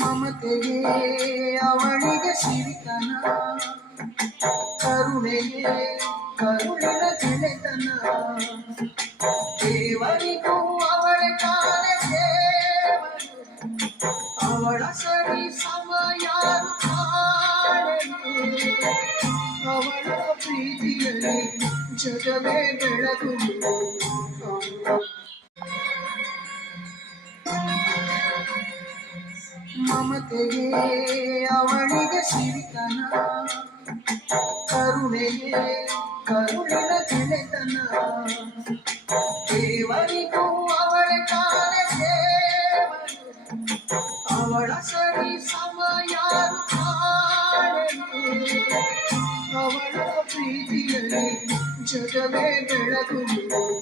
ಮಮತೆಗೆ ಅವಳಿಗೆ ಸಿರಿತನ, ಕರುಣೆಗೆ ಕರುಳಿನ ಗೆಳೆತನ, ದೇವರಿಗೂ ಅವಳ ಕಾಲ ದೇವರು, ಅವಳ ಸರಿ ಸಮಯ ಅವಳ ಪ್ರೀತಿಯಲ್ಲಿ ಜಗವೇ ಬೆಳಗುವುದು. ಮಮತೆಗೆ ಅವಳಿಗೆ ಸಿರಿತನ, ಕರುಣೆಗೆ ಕರುಳಿನ ಗೆಳೆತನ, ದೇವರಿಗೂ ಅವಳ ಕಾಲ ದೇವರು, ಅವಳ ಸರಿ ಸಮಯ ಅವಳ ಪ್ರೀತಿಯಲ್ಲಿ ಜಗವೇ ಬೆಳಗುವುದು.